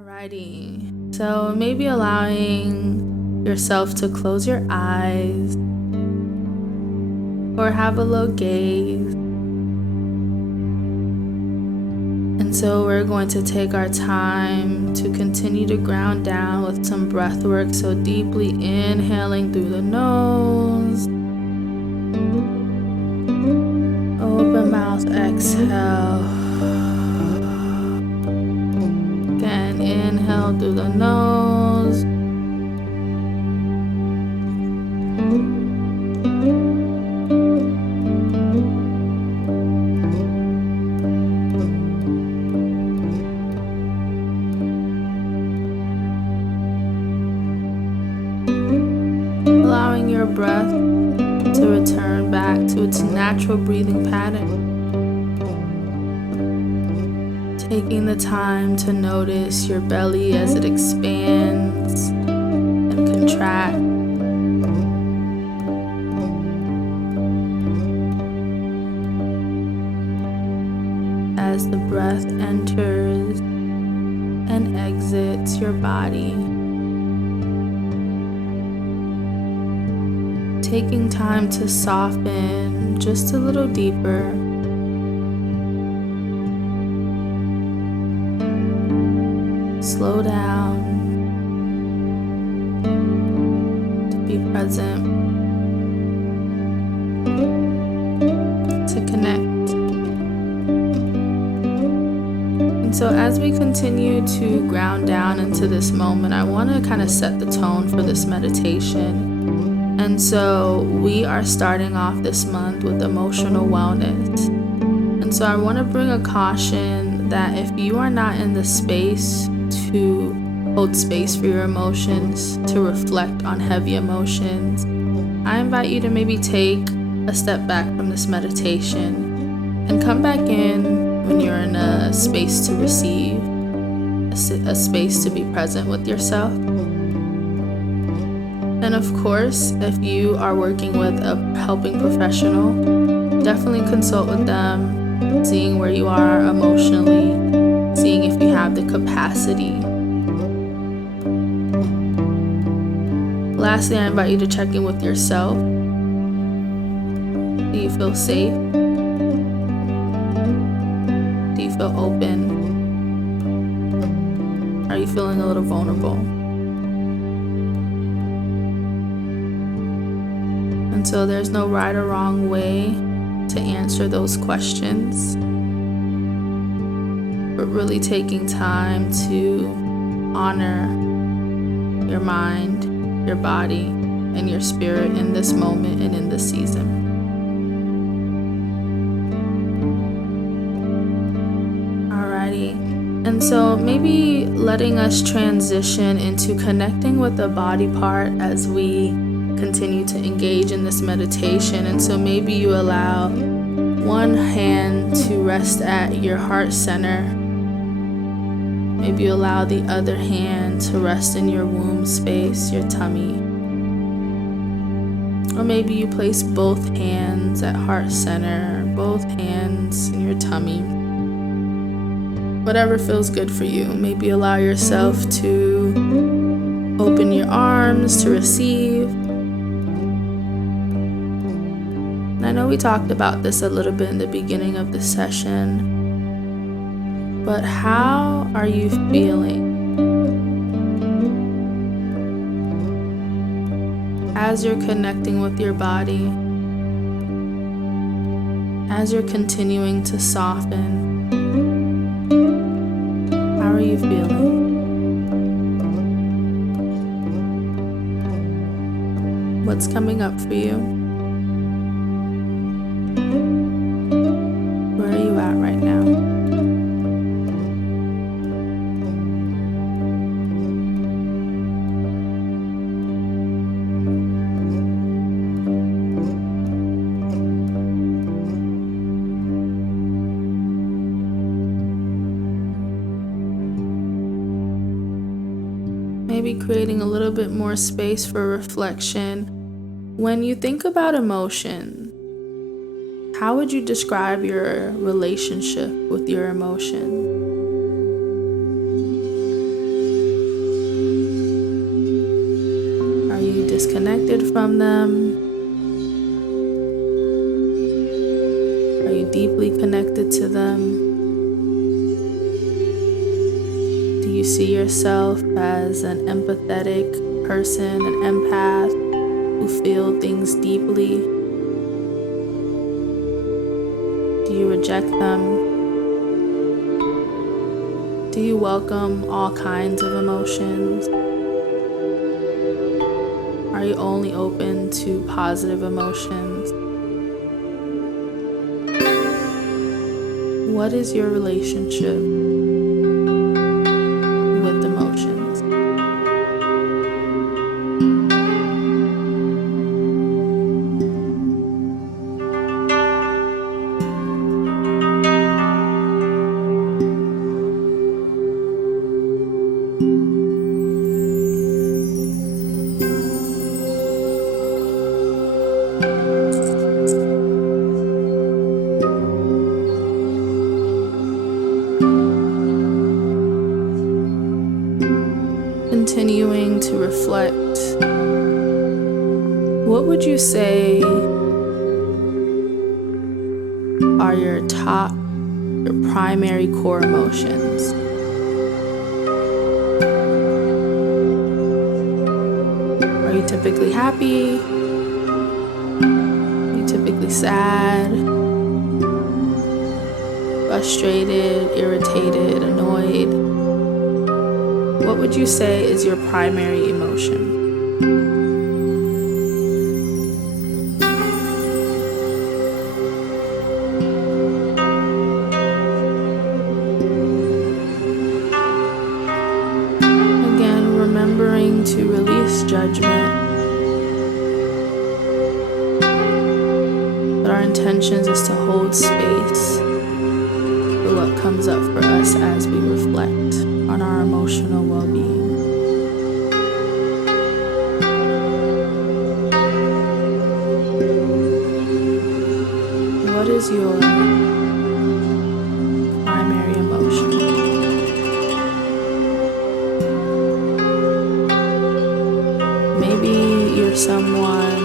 Alrighty, so maybe allowing yourself to close your eyes or have a low gaze. And so we're going to take our time to continue to ground down with some breath work. So deeply inhaling through the nose, open mouth, exhale. Again, inhale through the nose. Allowing your breath to return back to its natural breathing pattern. Taking the time to notice your belly as it expands and contracts. As the breath enters and exits your body. Taking time to soften just a little deeper. Slow down, to be present, to connect. And so as we continue to ground down into this moment, I want to kind of set the tone for this meditation. And so we are starting off this month with emotional wellness. And so I want to bring a caution that if you are not in the space to hold space for your emotions, to reflect on heavy emotions, I invite you to maybe take a step back from this meditation and come back in when you're in a space to receive, a space to be present with yourself. And of course, if you are working with a helping professional, definitely consult with them, seeing where you are emotionally, seeing if you have the capacity. Lastly, I invite you to check in with yourself. Do you feel safe? Do you feel open? Are you feeling a little vulnerable? And so there's no right or wrong way to answer those questions, but really taking time to honor your mind, your body, and your spirit in this moment and in this season. Alrighty, and so maybe letting us transition into connecting with the body part as we continue to engage in this meditation. And so maybe you allow one hand to rest at your heart center. Maybe you allow the other hand to rest in your womb space, your tummy. Or maybe you place both hands at heart center, both hands in your tummy. Whatever feels good for you. Maybe allow yourself to open your arms to receive. I know we talked about this a little bit in the beginning of the session, but how are you feeling as you're connecting with your body, as you're continuing to soften? How are you feeling? What's coming up for you? Where are you at right now? Maybe creating a little bit more space for reflection. When you think about emotion, how would you describe your relationship with your emotion? disconnected from them? Are you deeply connected to them? Do you see yourself as an empathetic person, an empath who feel things deeply? Do you reject them? Do you welcome all kinds of emotions? Are you only open to positive emotions? What is your relationship with emotions? Continuing to reflect, what would you say are your primary core emotions? Are you typically happy? Are you typically sad? Frustrated, irritated, annoyed? What would you say is your primary emotion? Again, remembering to release judgment. But our intentions is to hold space for what comes up for us as we reflect on our emotional well-being. What is your primary emotion? Maybe you're someone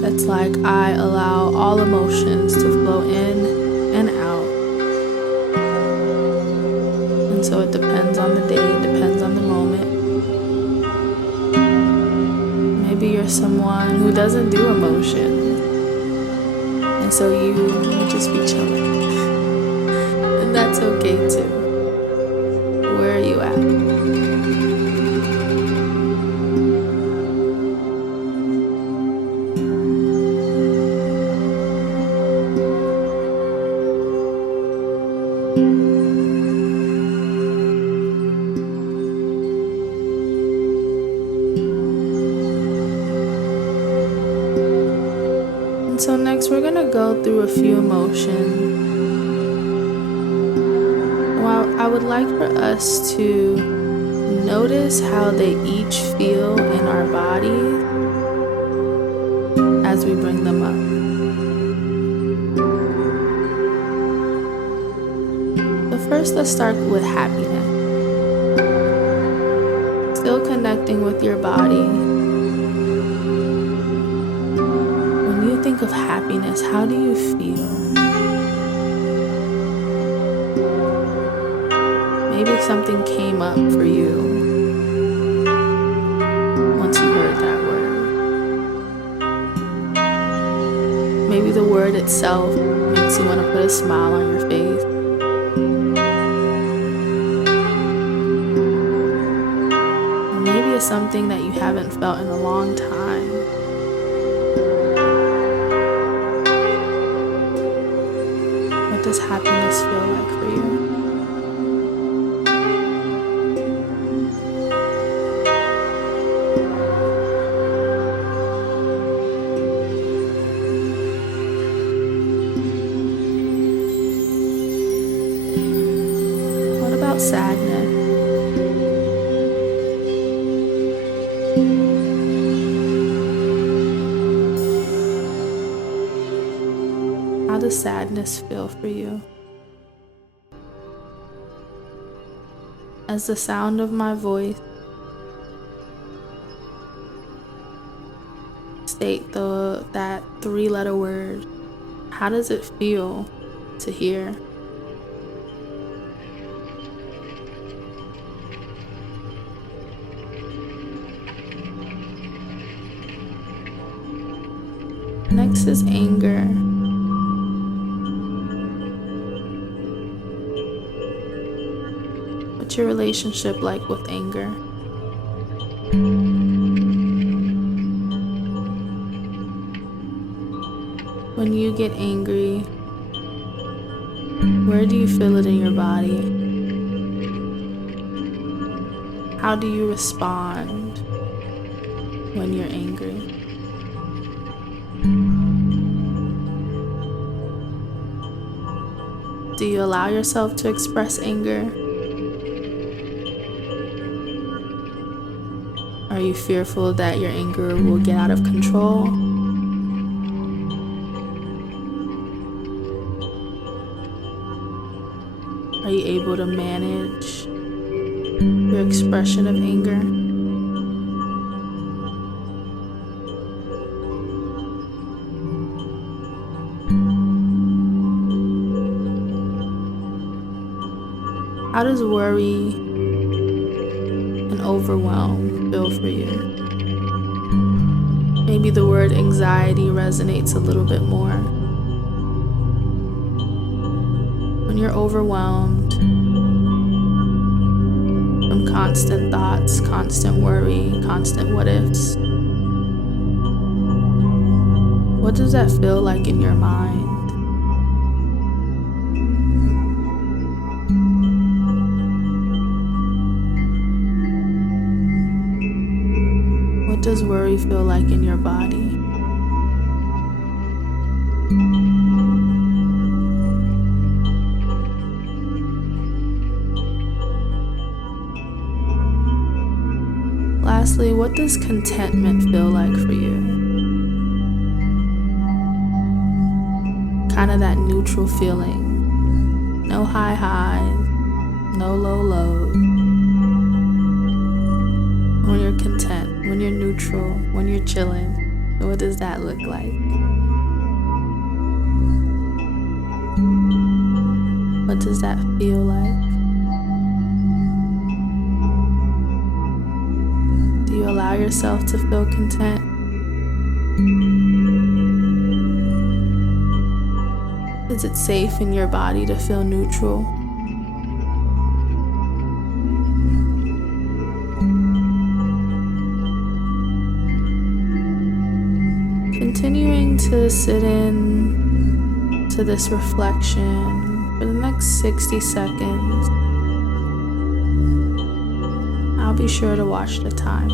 that's like, I allow all emotions to flow in and out. And so it depends on the day, it depends on the moment. Maybe you're someone who doesn't do emotions. And so you just be chilling. And that's okay too. Where are you at? So next we're gonna go through a few emotions. Well, I would like for us to notice how they each feel in our body as we bring them up. So first, let's start with happiness. Still connecting with your body. Think of happiness, how do you feel? Maybe something came up for you once you heard that word. Maybe the word itself makes you want to put a smile on your face. Or maybe it's something that you haven't felt in a long time. What does happiness feel like for you? What about sadness? How does sadness feel for you? As the sound of my voice state that 3-letter word. How does it feel to hear? Next is anger. What's your relationship like with anger? When you get angry, where do you feel it in your body? How do you respond when you're angry? Do you allow yourself to express anger? Are you fearful that your anger will get out of control? Are you able to manage your expression of anger? How does worry and overwhelm feel for you? Maybe the word anxiety resonates a little bit more. When you're overwhelmed from constant thoughts, constant worry, constant what ifs, what does that feel like in your mind? What does worry feel like in your body? Lastly, what does contentment feel like for you? Kind of that neutral feeling. No high highs, no low lows. When you're content, when you're neutral, when you're chilling, what does that look like? What does that feel like? Do you allow yourself to feel content? Is it safe in your body to feel neutral? Continuing to sit in to this reflection for the next 60 seconds. I'll be sure to watch the time.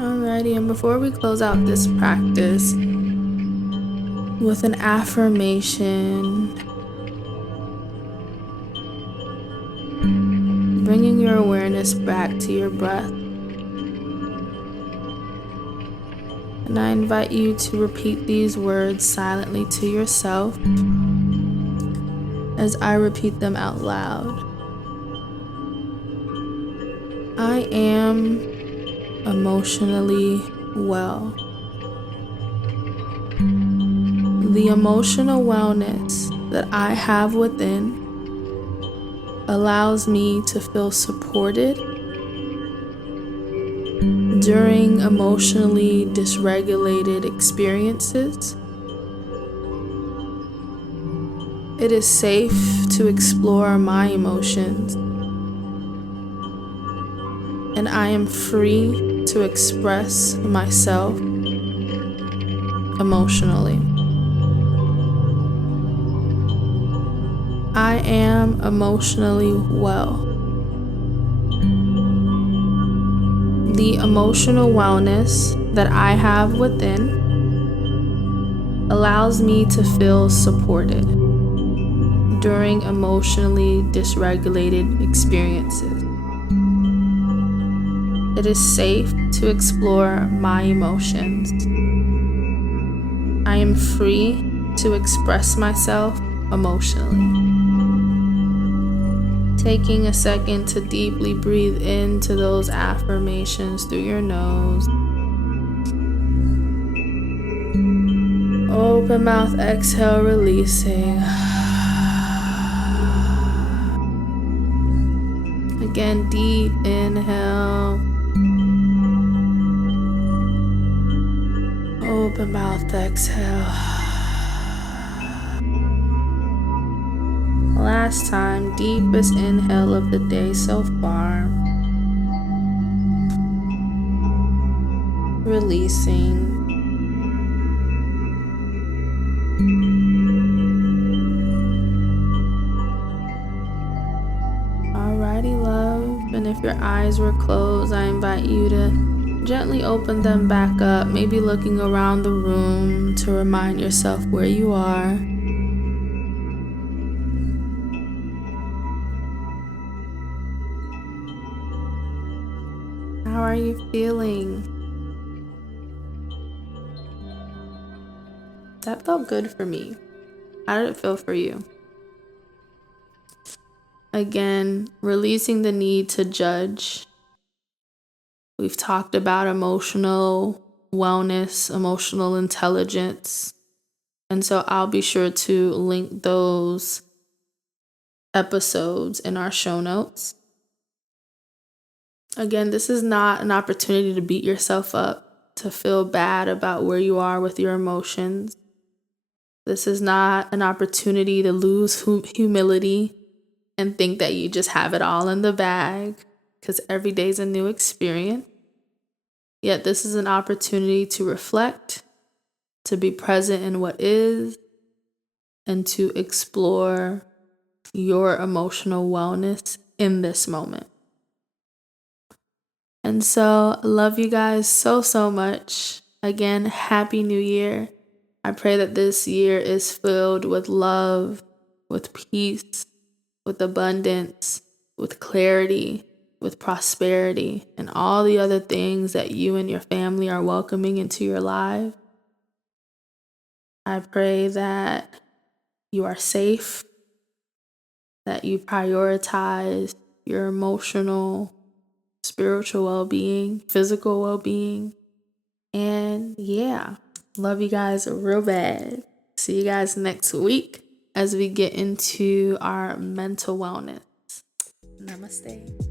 Alrighty, and before we close out this practice, with an affirmation, bringing your awareness back to your breath. And I invite you to repeat these words silently to yourself as I repeat them out loud. I am emotionally well. The emotional wellness that I have within allows me to feel supported during emotionally dysregulated experiences. It is safe to explore my emotions, and I am free to express myself emotionally. I am emotionally well. The emotional wellness that I have within allows me to feel supported during emotionally dysregulated experiences. It is safe to explore my emotions. I am free to express myself emotionally. Taking a second to deeply breathe into those affirmations through your nose. Open mouth, exhale, releasing. Again, deep inhale. Open mouth, exhale. Last time, deepest inhale of the day so far. Releasing. Alrighty, love. And if your eyes were closed, I invite you to gently open them back up, maybe looking around the room to remind yourself where you are. How are you feeling? That felt good for me. How did it feel for you? Again, releasing the need to judge. We've talked about emotional wellness, emotional intelligence. And so I'll be sure to link those episodes in our show notes. Again, this is not an opportunity to beat yourself up, to feel bad about where you are with your emotions. This is not an opportunity to lose humility and think that you just have it all in the bag, because every day is a new experience. Yet this is an opportunity to reflect, to be present in what is, and to explore your emotional wellness in this moment. And so, I love you guys so, so much. Again, Happy New Year. I pray that this year is filled with love, with peace, with abundance, with clarity, with prosperity, and all the other things that you and your family are welcoming into your life. I pray that you are safe, that you prioritize your emotional, spiritual well-being, physical well-being. And yeah, love you guys real bad. See you guys next week as we get into our mental wellness. Namaste.